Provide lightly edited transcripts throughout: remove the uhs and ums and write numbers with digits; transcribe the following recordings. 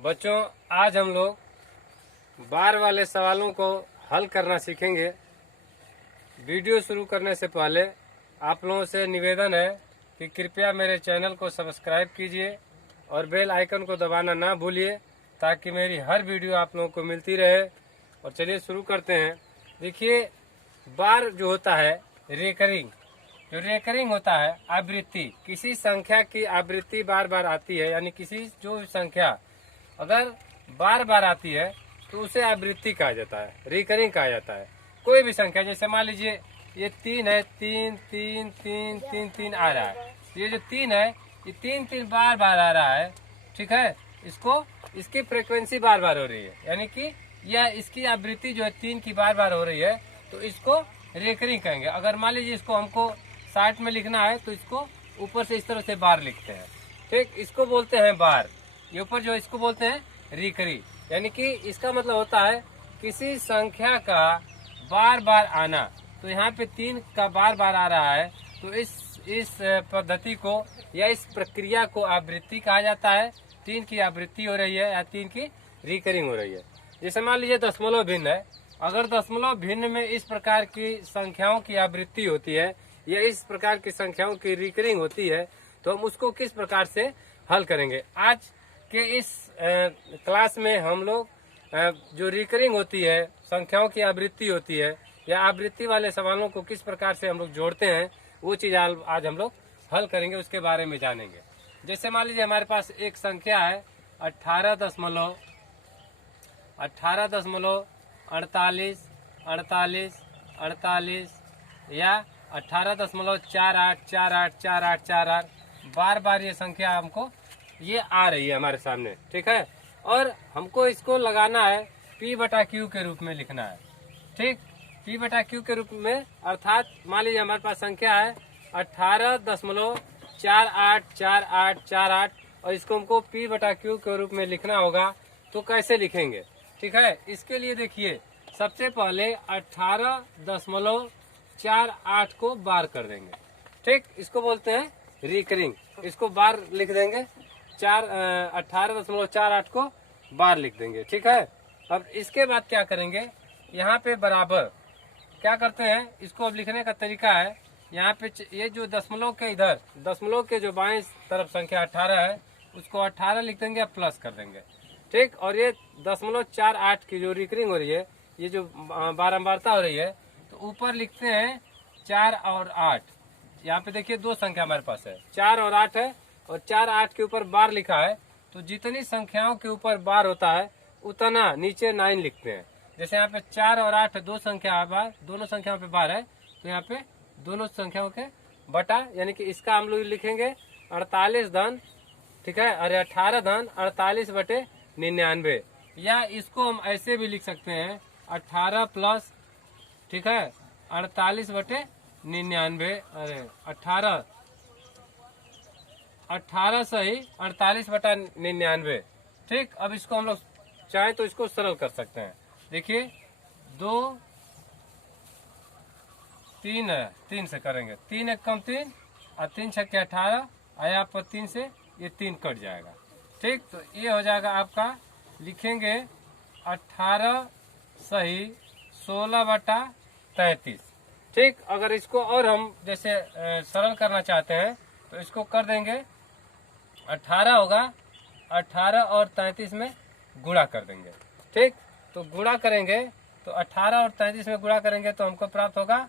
बच्चों, आज हम लोग बार वाले सवालों को हल करना सीखेंगे। वीडियो शुरू करने से पहले आप लोगों से निवेदन है कि कृपया मेरे चैनल को सब्सक्राइब कीजिए और बेल आइकन को दबाना ना भूलिए ताकि मेरी हर वीडियो आप लोगों को मिलती रहे। और चलिए शुरू करते हैं। देखिए, बार जो होता है जो रेकरिंग होता है, आवृत्ति, किसी संख्या की आवृत्ति बार बार आती है, यानी किसी जो संख्या अगर बार बार आती है तो उसे आवृत्ति कहा जाता है, रिकरिंग कहा जाता है। कोई भी संख्या, जैसे मान लीजिए ये 3 है, 3 3 3 3 3 आ रहा है। ये जो 3 है, ये 3 3 बार बार आ रहा है, ठीक है। इसकी फ्रीक्वेंसी बार बार हो रही है, यानी कि यह इसकी आवृत्ति जो है 3 की बार बार हो रही है, तो इसको रेकरिंग कहेंगे। अगर मान लीजिए इसको हमको 60 में लिखना है तो इसको ऊपर से इस तरह से बार लिखते हैं, ठीक। इसको बोलते हैं बार। ये ऊपर जो इसको बोलते हैं रिकरी, यानी कि इसका मतलब होता है किसी संख्या का बार बार आना। तो यहाँ पे 3 का बार बार आ रहा है, तो इस पद्धति को या इस प्रक्रिया को आवृत्ति कहा जाता है। 3 की आवृत्ति हो रही है या 3 की रिकरिंग हो रही है। जैसे मान लीजिए दशमलव भिन्न है। अगर दशमलव भिन्न में इस प्रकार की संख्याओं की आवृत्ति होती है या इस प्रकार की संख्याओं की रिकरिंग होती है, तो हम उसको किस प्रकार से हल करेंगे। आज के इस क्लास में हम लोग जो रिकरिंग होती है, संख्याओं की आवृत्ति होती है या आवृत्ति वाले सवालों को किस प्रकार से हम लोग जोड़ते हैं, वो चीज आज हम लोग हल करेंगे, उसके बारे में जानेंगे। जैसे मान लीजिए हमारे पास एक संख्या है 18.48 या 18.4848484848। बार बार ये संख्या हमको ये आ रही है हमारे सामने, ठीक है। और हमको इसको लगाना है P/Q के रूप में लिखना है, ठीक। P/Q के रूप में, अर्थात मान लीजिए हमारे पास संख्या है 18.484848 और इसको हमको P/Q के रूप में लिखना होगा। तो कैसे लिखेंगे, ठीक है। इसके लिए देखिए, सबसे पहले 18.48 को बार कर देंगे, ठीक। इसको बोलते हैं रिकरिंग। इसको बार लिख देंगे, 18.48 को बार लिख देंगे, ठीक है। अब इसके बाद क्या करेंगे, यहाँ पे बराबर क्या करते हैं, इसको अब लिखने का तरीका है, यहाँ पे ये जो दशमलव के इधर, दशमलव के जो बाएं तरफ संख्या 18 है, उसको 18 लिख देंगे, प्लस कर देंगे, ठीक। और ये 0.48 की जो रिकरिंग हो रही है, ये जो बारंबारता हो रही है, तो ऊपर लिखते हैं 4 और 8। यहाँ पे देखिए दो संख्या हमारे पास है, 4 और 8 है, और 4 8 के ऊपर बार लिखा है। तो जितनी संख्याओं के ऊपर बार होता है उतना नीचे 9 लिखते हैं। जैसे यहाँ पे 4 और 8 दो संख्या बार, दोनों संख्याओं पे बार है, तो यहाँ पे दोनों संख्याओं के बटा, यानी कि इसका हम लोग लिखेंगे 48 धन, ठीक है, और 18 धन 48 बटे 99। या इसको हम ऐसे भी लिख सकते हैं 18 प्लस, ठीक है, 48 बटे 99। अरे 18 सही 48 बटा 99, ठीक। अब इसको हम लोग चाहे तो इसको सरल कर सकते हैं। देखिए 2 3 है, 3 से करेंगे, 3 एक कम 3 और 3 छक्के 18, आया पर 3 से ये 3 कट जाएगा, ठीक। तो ये हो जाएगा आपका, लिखेंगे 18 सही 16 बटा 33, ठीक। अगर इसको और हम जैसे सरल करना चाहते हैं तो इसको कर देंगे, 18 होगा, 18 और 33 में गुणा कर देंगे, ठीक। तो गुणा करेंगे तो 18 और 33 में गुणा करेंगे तो हमको प्राप्त होगा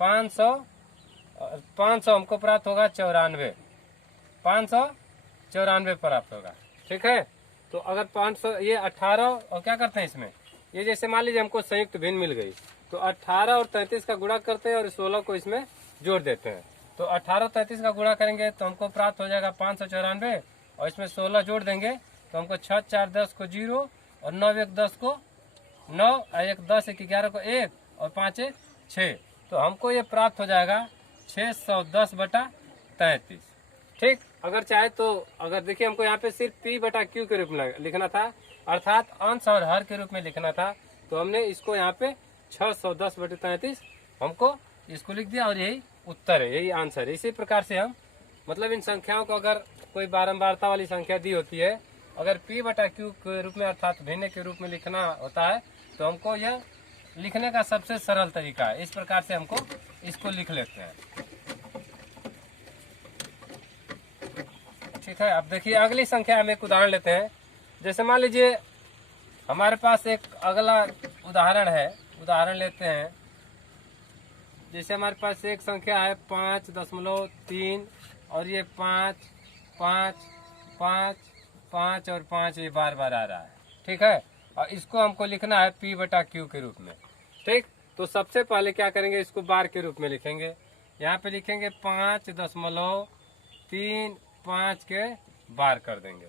500 हमको प्राप्त होगा 594 प्राप्त होगा, ठीक है। तो अगर 500, ये 18 और क्या करते हैं इसमें, ये जैसे मान लीजिए हमको संयुक्त भिन्न मिल गई, तो 18 और 33 का गुणा करते हैं और 16 को इसमें जोड़ देते हैं। तो 18 और 33 का गुणा करेंगे तो हमको प्राप्त हो जाएगा 594, और इसमें 16 जोड़ देंगे तो हमको 6 4 10 को 0 और 9 1 10 को 9, 1 10 1 11 को 1 और 5 1 6। तो हमको ये प्राप्त हो जाएगा 610 बटा 33, ठीक। अगर चाहे तो, अगर देखिए हमको यहाँ पे सिर्फ P/Q के रूप में लिखना था, अर्थात अंश और हर के रूप में लिखना था, तो हमने इसको यहाँ पे 610 बटे 33 हमको इसको लिख दिया और यही उत्तर है, यही आंसर है। इसी प्रकार से हम मतलब इन संख्याओं को, अगर कोई बारंबारता वाली संख्या दी होती है अगर P बटा Q के रूप में अर्थात भिन्न के रूप में लिखना होता है तो हमको यह लिखने का सबसे सरल तरीका है। इस प्रकार से हमको इसको लिख लेते हैं। ठीक है, अब देखिए अगली संख्या हम एक उदाहरण लेते हैं। जैसे मान लीजिए हमारे पास एक अगला उदाहरण लेते हैं। जैसे हमारे पास एक संख्या है 5.3 और ये 5, 5, 5, 5 और 5 ये बार बार आ रहा है। ठीक है, और इसको हमको लिखना है P बटा Q के रूप में। ठीक, तो सबसे पहले क्या करेंगे, इसको बार के रूप में लिखेंगे। यहाँ पे लिखेंगे 5.35 के बार कर देंगे।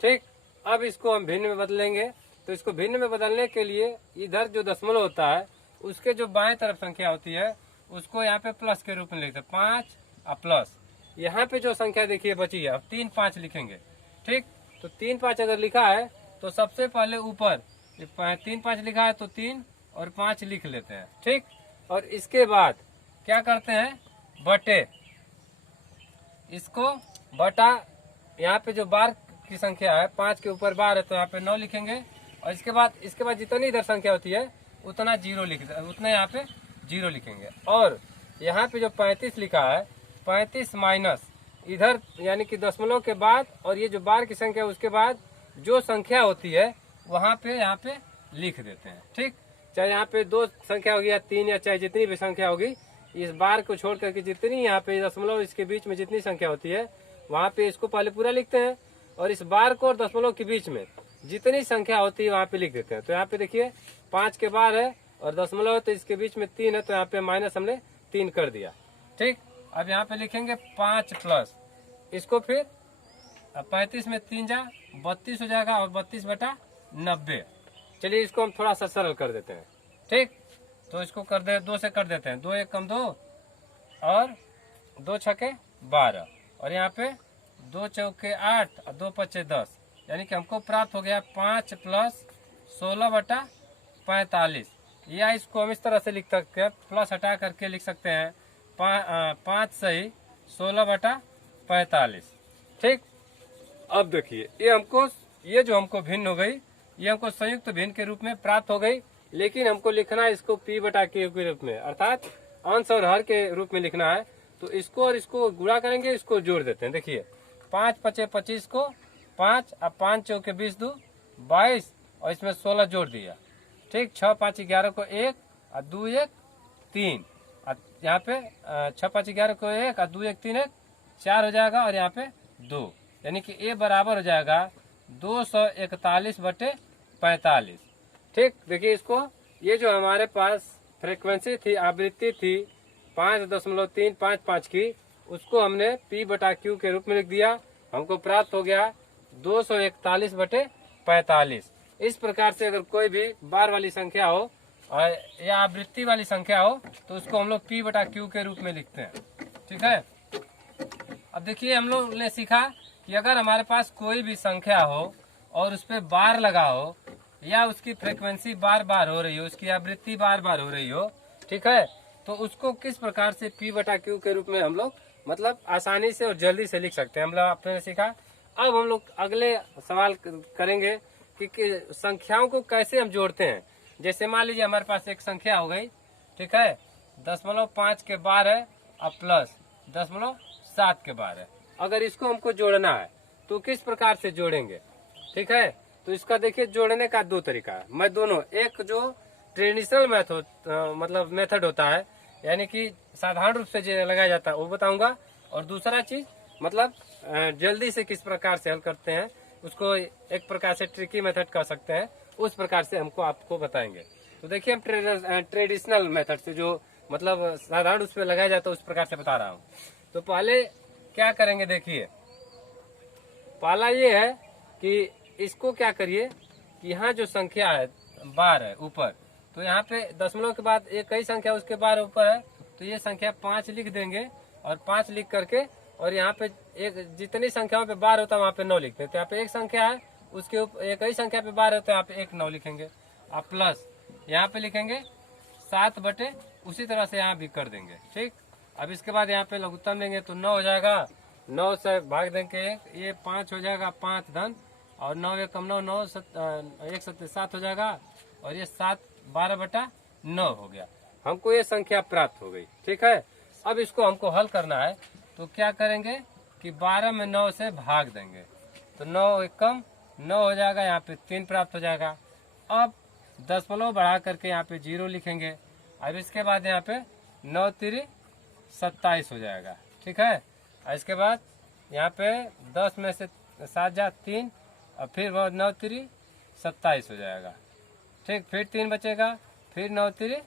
ठीक, अब इसको हम भिन्न में बदलेंगे। तो इसको भिन्न में बदलने के लिए इधर जो दशमलव होता है उसके जो बाएं तरफ संख्या होती है उसको यहाँ पे प्लस के रूप में लिखते हैं, 5 और प्लस। यहाँ पे जो संख्या देखिए बची है, अब 3, 5 लिखेंगे। ठीक, तो 3, 5 अगर लिखा है तो सबसे पहले ऊपर 3, 5 लिखा है तो 3 और 5 लिख लेते हैं। ठीक, और इसके बाद क्या करते हैं, बटे, इसको बटा, यहाँ पे जो बार की संख्या है 5 के ऊपर बार है तो यहाँ पे 9 लिखेंगे। और इसके बाद जितनी इधर संख्या होती है उतना यहाँ पे 0 लिखेंगे। और यहाँ पे जो 35 लिखा है, 35 माइनस इधर यानी कि दशमलव के बाद और ये जो बार की संख्या उसके बाद जो संख्या होती है वहाँ पे यहाँ पे लिख देते हैं। ठीक, चाहे यहाँ पे 2 संख्या होगी या 3 या चाहे जितनी भी संख्या होगी, इस बार को छोड़ करके जितनी यहाँ पे दशमलव इसके बीच में जितनी संख्या होती है वहाँ पे इसको पहले पूरा लिखते हैं और इस बार को और दशमलव के बीच में जितनी संख्या होती है वहाँ पे लिख देते हैं। तो यहाँ पे देखिए 5 के बार है और दशमलव है तो इसके बीच में 3 है तो यहाँ पे माइनस हमने 3 कर दिया। ठीक, अब यहाँ पे लिखेंगे 5 प्लस, इसको फिर 35 में 3 जा 32 हो जाएगा और 32 बटा 90। चलिए इसको हम थोड़ा सा सरल कर देते हैं। ठीक, तो इसको कर दे 2 से कर देते हैं, 2 1 कम 2 और 2 छके 12 और यहाँ पे 2 चौके 8 और 2 पचे 10, यानी कि हमको प्राप्त हो गया 5 प्लस 16 बटा 45। या इसको हम इस तरह से लिख सकते हैं, प्लस हटा करके लिख सकते हैं 5 सही 16 बटा 45। ठीक, अब देखिए ये जो हमको भिन्न हो गई, ये हमको संयुक्त भिन्न के रूप में प्राप्त हो गई, लेकिन हमको लिखना है इसको P बटा Q के रूप में, अर्थात अंश और हर के रूप में लिखना है। तो इसको और इसको गुणा करेंगे, इसको जोड़ देते हैं। देखिए 5 पचे 25 को 5 और 5 चौके 20 2 22 और इसमें 16 जोड़ दिया। ठीक, 6 5 11 को 1 और 2 1 3 और यहाँ पे 6 5 11 को 1 और 2 1 3 1 4 हो जाएगा और यहाँ पे 2, यानी कि A बराबर हो जाएगा 241 बटे 45। ठीक, देखिए इसको, ये जो हमारे पास फ्रीक्वेंसी थी, आवृत्ति थी 5.355 की, उसको हमने P बटा Q के रूप में लिख दिया। हमको प्राप्त हो गया 241 बटे 45। इस प्रकार से अगर कोई भी बार वाली संख्या हो और या आवृत्ति वाली संख्या हो तो उसको हम लोग P बटा Q के रूप में लिखते हैं। ठीक है, अब देखिए हम लोग ने सीखा कि अगर हमारे पास कोई भी संख्या हो और उस पर बार लगा हो या उसकी फ्रीक्वेंसी बार बार हो रही हो, उसकी आवृत्ति बार बार हो रही हो, ठीक है, तो उसको किस प्रकार से P बटा Q के रूप में हम लोग मतलब आसानी से और जल्दी से लिख सकते हैं, हम लोग आपने सीखा। अब हम लोग अगले सवाल करेंगे कि संख्याओं को कैसे हम जोड़ते हैं। जैसे मान लीजिए हमारे पास एक संख्या हो गई, ठीक है, 0.5 के बार है और प्लस 0.7 के बार है। अगर इसको हमको जोड़ना है तो किस प्रकार से जोड़ेंगे, ठीक है। तो इसका देखिए जोड़ने का 2 तरीका है। मैं दोनों, एक जो ट्रेडिशनल मेथड होता है, यानी कि साधारण रूप से जो लगाया जाता है वो बताऊंगा, और दूसरा चीज मतलब जल्दी से किस प्रकार से हल करते हैं, उसको एक प्रकार से ट्रिकी मेथड कह सकते हैं, उस प्रकार से हमको आपको बताएंगे। तो देखिए हम ट्रेडिशनल मेथड से जो मतलब साधारण उस पर लगाया जाता है उस प्रकार से बता रहा हूँ। तो पहले क्या करेंगे, देखिए पहला ये है कि इसको क्या करिए कि यहाँ जो संख्या है बार है ऊपर, तो यहाँ पे दशमलव के बाद एक कई संख्या उसके बार ऊपर है, तो ये संख्या 5 लिख देंगे और 5 लिख करके, और यहाँ पे एक जितनी संख्याओं पे बार होता है वहाँ पे 9 लिखते हैं। तो यहाँ पे एक संख्या है उसके ऊपर एक ही संख्या पे बार होता है, यहाँ पे एक 9 लिखेंगे और प्लस यहाँ पे लिखेंगे 7 बटे, उसी तरह से यहाँ भी कर देंगे। ठीक, अब इसके बाद यहाँ पे लघुत्तम देंगे तो 9 हो जाएगा, 9 से भाग देंगे 1, ये 5 हो जाएगा, 5 धन और 9 एकम 9, 9 1 7 7 हो जाएगा, और ये 7 12/9 हो गया। हमको ये संख्या प्राप्त हो गई। ठीक है, अब इसको हमको हल करना है, तो क्या करेंगे कि 12 में 9 से भाग देंगे, तो 9 एकम 9 हो जाएगा, यहाँ पे 3 प्राप्त हो जाएगा। अब दशमलव बढ़ा करके यहाँ पे 0 लिखेंगे। अब इसके बाद यहाँ पे 9 3 27 हो जाएगा। ठीक है, और इसके बाद यहाँ पे 10 में से 7 जा 3, और फिर वो 9 3 27 हो जाएगा। ठीक, फिर 3 बचेगा, फिर 9 3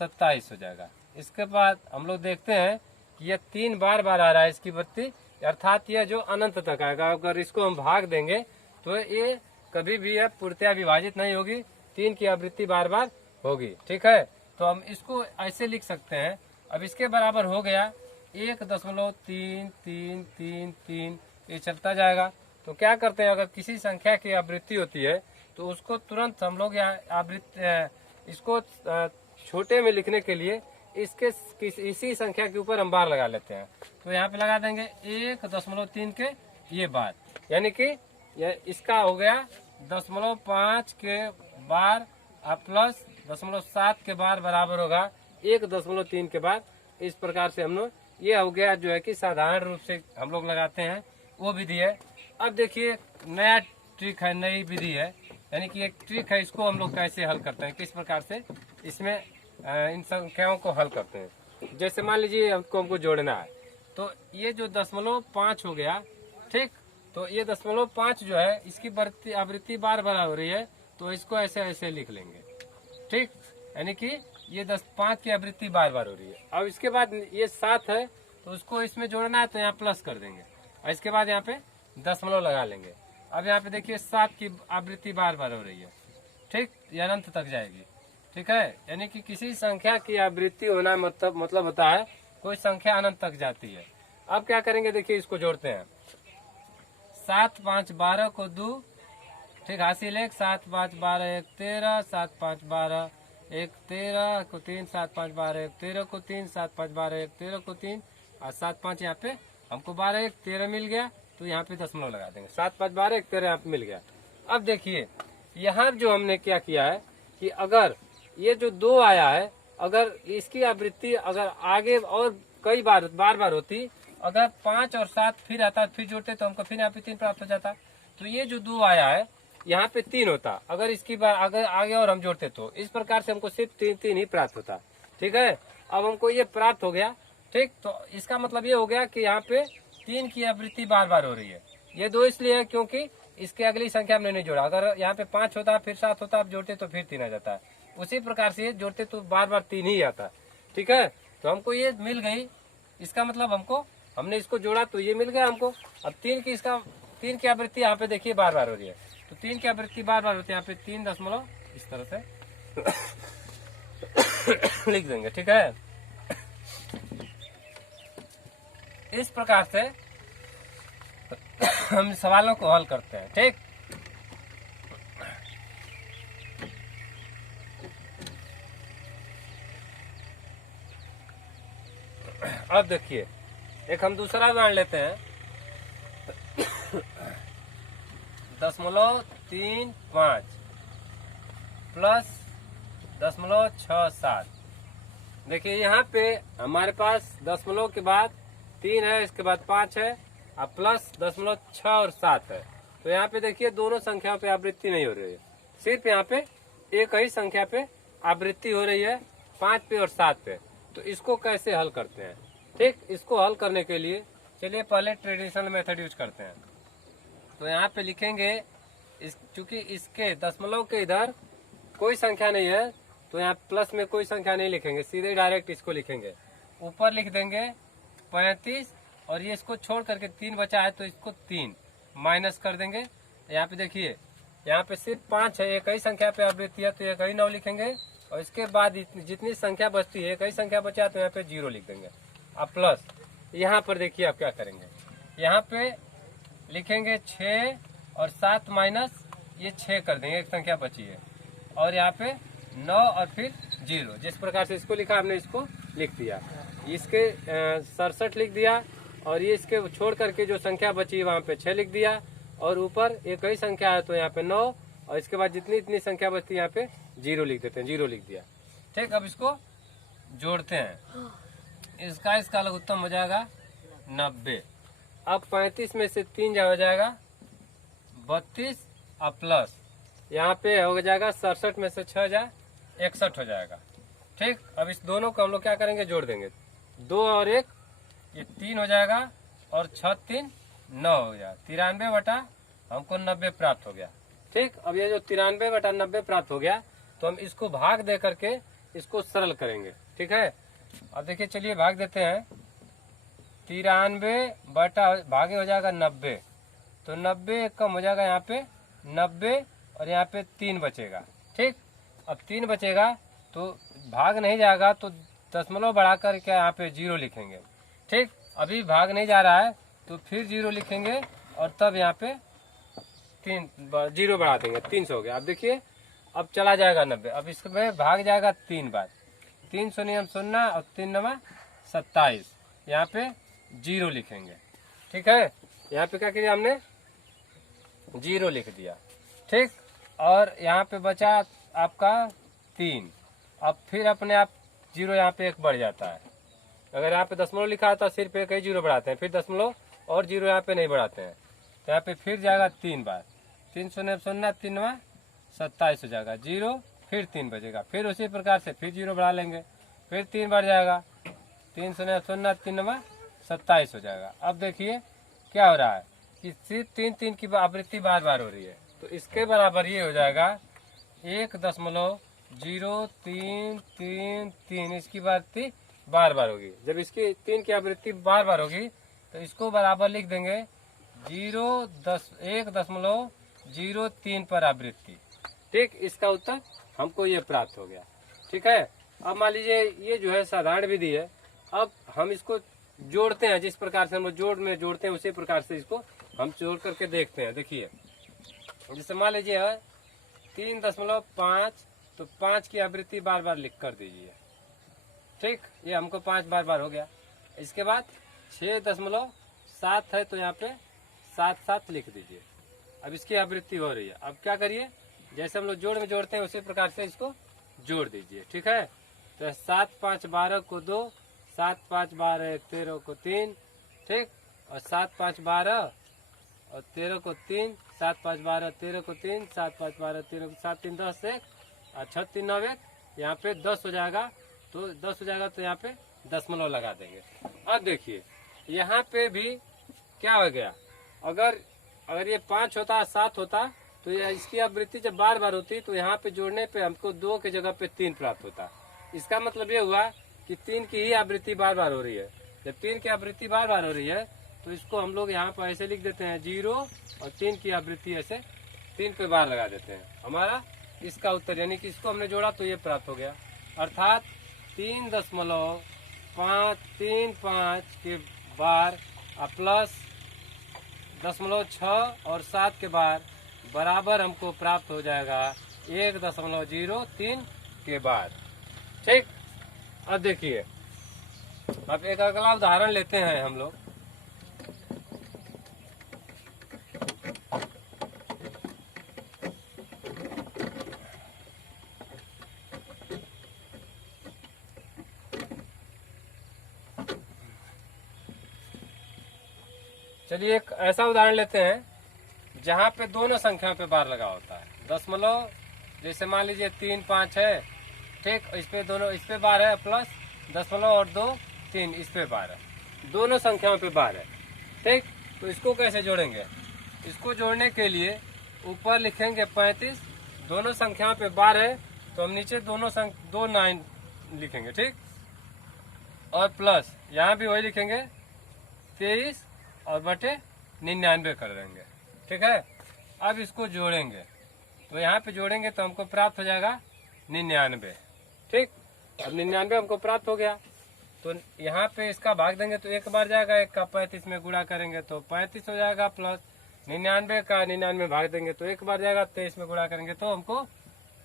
27 हो जाएगा। इसके बाद हम लोग देखते हैं कि यह 3 बार बार आ रहा है इसकी वृत्ति, अर्थात यह जो अनंत तक आएगा। अगर इसको हम भाग देंगे तो ये कभी भी यह पूर्णतः विभाजित नहीं होगी, 3 की आवृत्ति बार बार होगी। ठीक है, तो हम इसको ऐसे लिख सकते हैं। अब इसके बराबर हो गया 1.33333, ये चलता जाएगा। तो क्या करते हैं, अगर किसी संख्या की आवृत्ति होती है तो उसको तुरंत हम लोग यहाँ आवृत्ति इसको छोटे में लिखने के लिए इसी संख्या के ऊपर हम बार लगा लेते हैं। तो यहाँ पे लगा देंगे 1.3 के ये बार, यानी कि इसका हो गया 0.5 के बार प्लस 0.7 के बार बराबर होगा 1.3 के बार। इस प्रकार से हम लोग ये हो गया जो है कि साधारण रूप से हम लोग लगाते हैं वो विधि है। अब देखिए नया ट्रिक है, नई विधि है, यानी कि एक ट्रिक है, इसको हम लोग कैसे हल करते हैं, किस प्रकार से इसमें इन संख्याओं को हल करते हैं। जैसे मान लीजिए हमको जोड़ना है, तो ये जो 0.5 हो गया, ठीक, तो ये 0.5 जो है इसकी आवृत्ति बार बार हो रही है, तो इसको ऐसे ऐसे लिख लेंगे। ठीक, यानी कि ये 5 की आवृत्ति बार बार हो रही है। अब इसके बाद ये 7 है, तो उसको इसमें जोड़ना है, तो यहाँ प्लस कर देंगे, और इसके बाद यहाँ पे दशमलव लगा लेंगे। अब यहाँ पे देखिए 7 की आवृत्ति बार बार हो रही है। ठीक, ये अनंत तक जाएगी। ठीक है, यानी कि किसी संख्या की आवृत्ति होना मतलब होता है कोई संख्या अनंत तक जाती है। अब क्या करेंगे, देखिए इसको जोड़ते हैं। 7 5 12 को 2, ठीक, हासिल 1, 7 5 12 1 13, 7 5 12 1 13 को 3, 7 5 12 1 13 को 3, 7 5 12 1 13 को 3, और 7 5 यहाँ पे हमको 12 1 13 मिल गया, तो यहाँ पे दशमलव लगा देंगे। 7 5 12 1 13 यहाँ पे मिल गया। अब देखिए यहाँ जो हमने क्या किया है कि अगर ये जो 2 आया है, अगर इसकी आवृत्ति अगर आगे और कई बार बार होती, अगर 5 और 7 फिर आता, फिर जोड़ते तो हमको फिर यहाँ पे 3 प्राप्त हो जाता। तो ये जो 2 आया है यहाँ पे 3 होता, अगर इसकी बार अगर आगे और हम जोड़ते तो इस प्रकार से हमको सिर्फ 3 ही प्राप्त होता। ठीक है, अब हमको ये प्राप्त हो गया। ठीक, तो इसका मतलब ये हो गया कि यहाँ पे 3 की आवृत्ति बार बार हो रही है। ये 2 इसलिए है क्योंकि इसके अगली संख्या हमने नहीं जोड़ा। अगर यहाँ पे 5 होता, फिर 7 होता, आप जोड़ते तो फिर 3 आ जाता है। उसी प्रकार से जोड़ते तो बार बार 3 ही आता। ठीक है, तो हमको ये मिल गई, इसका मतलब हमने इसको जोड़ा तो ये मिल गया हमको। अब 3 की आवृत्ति यहाँ पे देखिए बार बार हो रही है, तो 3 की आवृत्ति बार बार होती है। यहाँ पे 3 दशमलव इस तरह से लिख देंगे। ठीक है, इस प्रकार से हम सवालों को हल करते हैं। ठीक, अब देखिए एक हम दूसरा उदाहरण लेते हैं। 0.35 प्लस 0.67। देखिए यहाँ पे हमारे पास दशमलव के बाद 3 है, इसके बाद 5 है, और प्लस 0.6 और 7 है। तो यहाँ पे देखिए दोनों संख्याओं पे आवृत्ति नहीं हो रही है, सिर्फ यहाँ पे एक ही संख्या पे आवृत्ति हो रही है, 5 पे और 7 पे। तो इसको कैसे हल करते हैं? ठीक, इसको हल करने के लिए चलिए पहले ट्रेडिशनल मेथड यूज करते हैं। तो यहाँ पे लिखेंगे चूंकि इसके दशमलव के इधर कोई संख्या नहीं है, तो यहाँ प्लस में कोई संख्या नहीं लिखेंगे, सीधे डायरेक्ट इसको लिखेंगे। ऊपर लिख देंगे 35, और ये इसको छोड़ करके 3 बचा है, तो इसको 3 माइनस कर देंगे। यहाँ पे देखिए यहाँ पे सिर्फ 5 है, एक ही संख्या पे आवृत्ति है, तो एक ही 9 लिखेंगे, और इसके बाद जितनी संख्या बचती है, एक ही संख्या बचा तो यहाँ पे 0 लिख देंगे। अब प्लस यहाँ पर देखिए आप क्या करेंगे, यहाँ पे लिखेंगे 6 और 7 माइनस ये 6 कर देंगे, एक संख्या बची है, और यहाँ पे 9 और फिर 0। जिस प्रकार से इसको लिखा हमने इसको लिख दिया। इसके 67 लिख दिया, और ये इसके छोड़ करके जो संख्या बची है वहाँ पे 6 लिख दिया, और ऊपर एक ही संख्या है तो यहाँ पे 9 और इसके बाद जितनी इतनी संख्या बचती है यहाँ पे 0 लिख देते हैं, 0 लिख दिया। ठीक, अब इसको जोड़ते हैं। इसका लघुत्तम हो जाएगा 90। अब 35 में से 3 हो जाएगा 32 और प्लस यहाँ पे हो जाएगा 67 में से 6 जाए 61 हो जाएगा। ठीक, अब इस दोनों को हम लोग क्या करेंगे, जोड़ देंगे। 2 और 1 ये 3 हो जाएगा और 6 3 9 हो गया। 93 बटा हमको 90 प्राप्त हो गया। ठीक, अब ये जो 93 बटा 90 प्राप्त हो गया तो हम इसको भाग दे करके इसको सरल करेंगे। ठीक है, अब देखिए चलिए भाग देते हैं। 93 बटा भागे हो जाएगा 90, तो 90 कम हो जाएगा यहाँ पे 90 और यहाँ पे 3 बचेगा। ठीक, अब 3 बचेगा तो भाग नहीं जाएगा तो दशमलव बढ़ाकर क्या यहाँ पे 0 लिखेंगे। ठीक, अभी भाग नहीं जा रहा है तो फिर 0 लिखेंगे और तब यहाँ पे 0 बढ़ा देंगे। 300 हो गया। अब देखिए अब चला जाएगा 90, अब इसमें भाग जाएगा 3 बार। 3 शून्य 0 और 3 9 27, यहाँ पे 0 लिखेंगे। ठीक है, यहाँ पे क्या किया हमने 0 लिख दिया। ठीक, और यहाँ पे बचा आपका 3। अब फिर अपने आप 0 यहाँ पे 1 बढ़ जाता है। अगर यहाँ पे दशमलव लिखा है तो सिर्फ एक ही 0 बढ़ाते हैं, फिर दशमलव और 0 यहाँ पे नहीं बढ़ाते हैं। तो यहाँ पे फिर जाएगा 3 बार। 3 शून्य 0 3 9 27 हो जाएगा 0, फिर 3 बचेगा। फिर उसी प्रकार से फिर 0 बढ़ा लेंगे, फिर 3 बढ़ जाएगा। 3 शून्य 0 3 9 27 हो जाएगा। अब देखिए क्या हो रहा है कि सिर्फ 3 3 की आवृत्ति बार बार हो रही है, तो इसके बराबर ये हो जाएगा 1.0333। इसकी आवृत्ति बार बार होगी। जब इसकी 3 की आवृत्ति बार बार होगी तो इसको बराबर लिख देंगे 1.03 पर आवृत्ति। ठीक, इसका उत्तर हमको ये प्राप्त हो गया। ठीक है, अब मान लीजिए ये जो है साधारण विधि है। अब हम इसको जोड़ते हैं, जिस प्रकार से हम जोड़ते हैं उसी प्रकार से इसको हम जोड़ करके देखते हैं। देखिए जैसे मान लीजिए 3.5, तो 5 की आवृत्ति बार बार लिख कर दीजिए। ठीक, ये हमको 5 बार बार हो गया। इसके बाद 6.7 है तो यहाँ पे 7 लिख दीजिए। अब इसकी आवृत्ति हो रही है। अब क्या करिए, जैसे हम लोग जोड़ में जोड़ते हैं उसी प्रकार से इसको जोड़ दीजिए। ठीक है, तो 7 5 12 को 2, 7 5 12 13 को 3। ठीक, और 7 5 12 और 13 को 3, 7 5 12 13 को 3, 7 5 12 13 को 7 3 10 1 और 6 3 9 1, यहाँ पे 10 हो जाएगा। तो 10 हो जाएगा तो यहाँ पे दशमलव लगा देंगे। अब देखिए यहाँ पे भी क्या हो गया, अगर ये 5 होता 7 होता तो इसकी आवृत्ति जब बार बार होती तो यहाँ पे जोड़ने पे हमको 2 की जगह पे 3 प्राप्त होता। इसका मतलब ये हुआ कि 3 की ही आवृत्ति बार बार हो रही है। जब 3 की आवृत्ति बार बार हो रही है तो इसको हम लोग यहाँ पर ऐसे लिख देते हैं 0 और 3 की आवृत्ति ऐसे 3 पे बार लगा देते हैं। हमारा इसका उत्तर, यानी कि इसको हमने जोड़ा तो ये प्राप्त हो गया। अर्थात 3.5 के बार प्लस 0.6 और 7 के बार बराबर हमको प्राप्त हो जाएगा 1.03 के बार। ठीक, अब देखिए अब एक अगला उदाहरण लेते हैं हम लोग। चलिए एक ऐसा उदाहरण लेते हैं जहाँ पे दोनों संख्याओं पे बार लगा होता है। दशमलव, जैसे मान लीजिए 3 5 है। ठीक, इस पे दोनों, इस पे बार है, प्लस दशमलव और 2 3 इस पे बार है। दोनों संख्याओं पे बार है। ठीक, तो इसको कैसे जोड़ेंगे? इसको जोड़ने के लिए ऊपर लिखेंगे 35, दोनों संख्याओं पे बार है तो हम नीचे दो 9 लिखेंगे। ठीक, और प्लस यहाँ भी वही लिखेंगे 23 और बटे 99 कर देंगे। ठीक है, अब इसको जोड़ेंगे तो यहाँ पे जोड़ेंगे तो हमको प्राप्त हो जाएगा 99। ठीक, अब 99 हमको प्राप्त हो गया तो यहाँ पे इसका भाग देंगे तो 1 बार जाएगा, 1 का 35 में गुणा करेंगे तो 35 हो जाएगा, प्लस 99 का 99 भाग देंगे तो 1 बार जाएगा, 23 में गुणा करेंगे तो हमको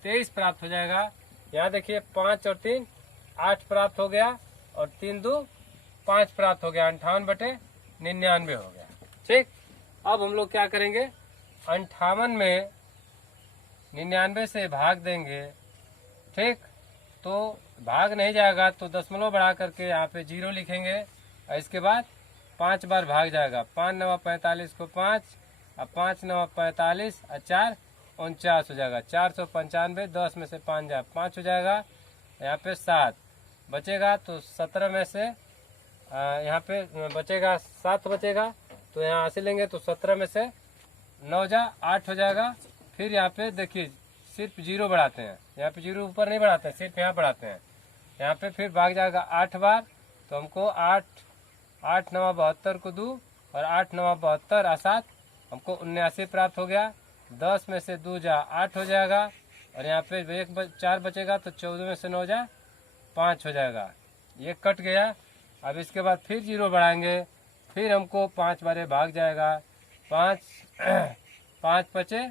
23 प्राप्त हो जाएगा। यहाँ देखिए 5 और 3 8 प्राप्त हो गया और 3 2 5 प्राप्त हो गया, 58 बटे 99 हो गया। ठीक, अब हम लोग क्या करेंगे, 58 में 99 से भाग देंगे, ठीक, तो भाग नहीं जाएगा तो दशमलव बढ़ा करके यहाँ पे 0 लिखेंगे और इसके बाद 5 बार भाग जाएगा। 5 नवा 45 को 5 और 5 नवा 45 और 4 49 हो जाएगा। 495, 10 में से 5 जाए 5 हो जाएगा। यहाँ पे 7 बचेगा तो 17 में से यहाँ पे बचेगा 7 बचेगा, तो यहाँ से लेंगे तो 17 में से 9 जा 8 हो जाएगा। फिर यहाँ पे देखिए सिर्फ 0 बढ़ाते हैं, यहाँ पे 0 ऊपर नहीं बढ़ाते हैं, सिर्फ यहाँ बढ़ाते हैं। यहाँ पे फिर भाग जाएगा 8 बार, तो हमको 8 नवा 72 को 2 और 8 नवा 72 और 7 हमको 79 प्राप्त हो गया। 10 में से 2 जा 8 हो जाएगा और यहाँ पे 4 बचेगा तो 14 में से 9 जा 5 हो जाएगा। ये कट गया। अब इसके बाद फिर 0 बढ़ाएंगे, फिर हमको 5 बारे भाग जाएगा। 5 बचे,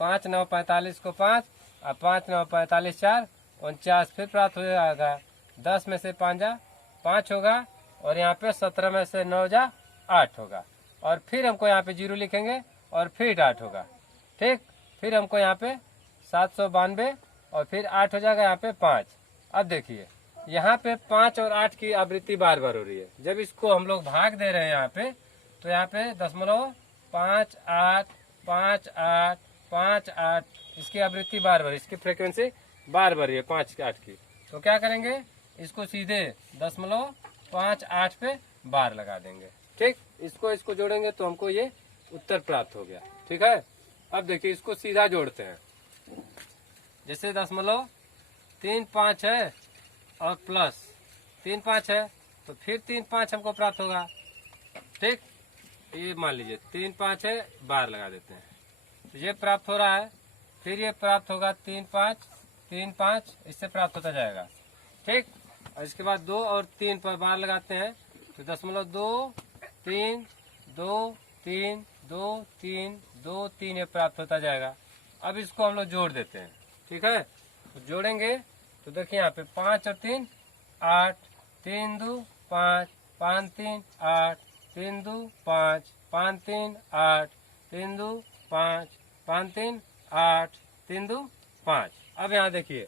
5 9 45 को 5 और 5 9 45 4 49 फिर प्राप्त हो जाएगा। 10 में से 5 जा 5 होगा और यहाँ पे 17 में से 9 जा 8 होगा और फिर हमको यहाँ पे 0 लिखेंगे और फिर 8 होगा, ठीक। फिर हमको यहाँ पे 792 और फिर 8 हो जाएगा, यहाँ पे 5। अब देखिए यहाँ पे 5 और 8 की आवृत्ति बार बार हो रही है। जब इसको हम लोग भाग दे रहे हैं यहाँ पे, तो यहाँ पे 5 8 5 8 5 8 इसकी आवृत्ति बार बार, इसकी फ्रीक्वेंसी बार बार है 5 8 की। तो क्या करेंगे, इसको सीधे 5 8 पे बार लगा देंगे, ठीक। इसको जोड़ेंगे तो हमको ये उत्तर प्राप्त हो गया, ठीक है। अब देखिए इसको सीधा जोड़ते हैं। जैसे 3.5 है और प्लस 3.5 है तो फिर 3.5 हमको प्राप्त होगा, ठीक। ये मान लीजिए 3.5 है, बार लगा देते हैं तो ये प्राप्त हो रहा है। फिर ये प्राप्त होगा 3.5 इससे प्राप्त होता जाएगा, ठीक। और इसके बाद 2 और 3 पर बार लगाते हैं तो 2 3 2 3 2 3 2 3 ये प्राप्त होता जाएगा। अब इसको हम लोग जोड़ देते हैं, ठीक है। तो जोड़ेंगे तो देखिए यहाँ पे 5 और 3 8 3 2 5 5 3 8 3 2 5 5 3 8 3 2 5 5 3 8 3 2 5। अब यहाँ देखिए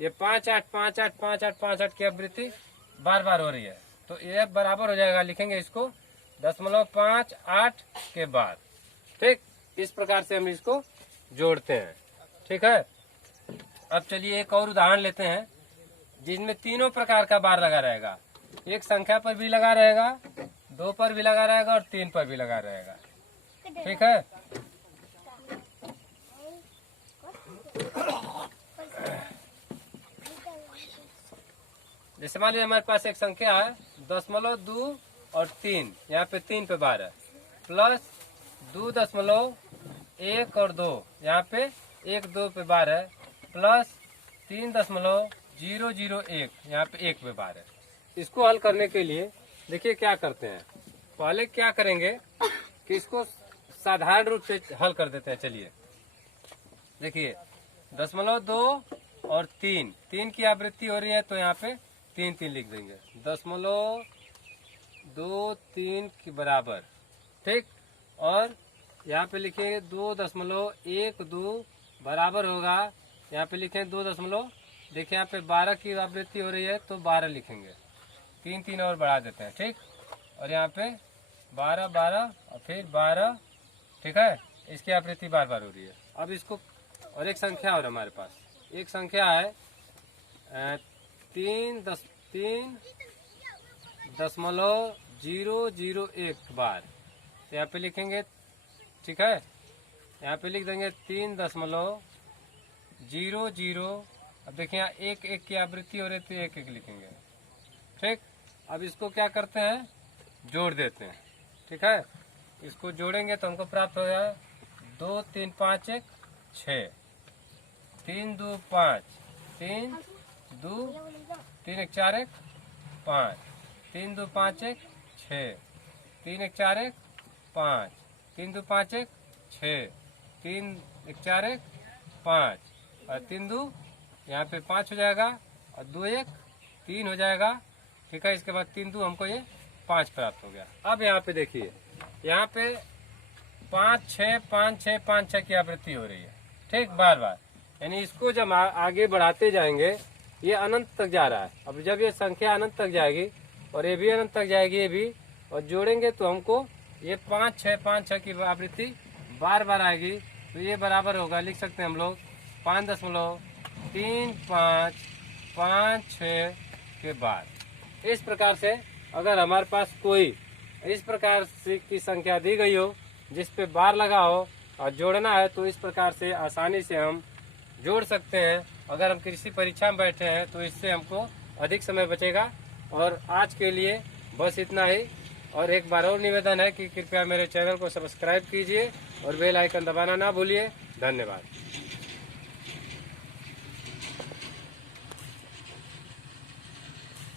ये 5 8 5 8 5 8 5 8 की आवृत्ति बार बार हो रही है, तो ये बराबर हो जाएगा। लिखेंगे इसको 0.5 8 के बाद, ठीक। इस प्रकार से हम इसको जोड़ते हैं, ठीक है। अब चलिए एक और उदाहरण लेते हैं जिसमें तीनों प्रकार का बार लगा रहेगा। एक संख्या पर भी लगा रहेगा, 2 पर भी लगा रहेगा और 3 पर भी लगा रहेगा, ठीक है। जैसे मान लीजिए हमारे पास एक संख्या है 2 और 3, यहाँ पे 3 पे बार है, प्लस 2.1 और 2, यहाँ पे 1 2 पे बार है, प्लस 3.001, यहाँ पे 1 पे बार है। इसको हल करने के लिए देखिए क्या करते हैं। पहले क्या करेंगे कि इसको साधारण रूप से हल कर देते हैं। चलिए देखिए 2 और 3 की आवृत्ति हो रही है तो यहाँ पे 3 3 लिख देंगे। 2 3 के बराबर, ठीक। और यहाँ पे लिखेंगे 2.12 बराबर होगा, यहाँ पे लिखेंगे 2 देखिए यहाँ पे 12 की आवृत्ति हो रही है तो 12 लिखेंगे। 3 3 और बढ़ा देते हैं, ठीक। और यहाँ पे 12 12 और फिर 12, ठीक है। इसकी आवृत्ति बार बार हो रही है। अब इसको और एक संख्या और हमारे पास एक संख्या है 3.001 बार, तो यहाँ पे लिखेंगे, ठीक है। यहाँ पे लिख देंगे 3.00। अब देखिए यहाँ 1 1 की आवृत्ति हो रही थी, 1 1 लिखेंगे, ठीक। अब इसको क्या करते हैं, जोड़ देते हैं, ठीक है। इसको जोड़ेंगे तो हमको प्राप्त हो जाए 2 3 5 1 6, 3 2 5 3 2 3 1 4 1 5, 3 2 5 1 6, 3 1 4 1 5, 3 2 5 1 6, 3 1 4 1 5 और 3 2 यहाँ पे 5 हो जाएगा और 2 1 3 हो जाएगा, ठीक है। इसके बाद 3 2 हमको ये 5 प्राप्त हो गया। अब यहाँ पे देखिए यहाँ पे 5 6 5 6 5 6 की आवृत्ति हो रही है, ठीक, बार बार। यानी इसको जब आगे बढ़ाते जाएंगे, ये अनंत तक जा रहा है। अब जब ये संख्या अनंत तक जाएगी और ये भी अनंत तक जाएगी, ये भी, और जोड़ेंगे तो हमको ये 5 6 5 6 की आवृत्ति बार बार आएगी। तो ये बराबर होगा, लिख सकते हैं हम लोग 5.35 5 6 के बाद। इस प्रकार से अगर हमारे पास कोई इस प्रकार से की संख्या दी गई हो जिस पे बार लगा हो और जोड़ना है, तो इस प्रकार से आसानी से हम जोड़ सकते हैं। अगर हम किसी परीक्षा में बैठे हैं तो इससे हमको अधिक समय बचेगा। और आज के लिए बस इतना ही। और एक बार और निवेदन है कि कृपया मेरे चैनल को सब्सक्राइब कीजिए और बेल आइकन दबाना ना भूलिए। धन्यवाद।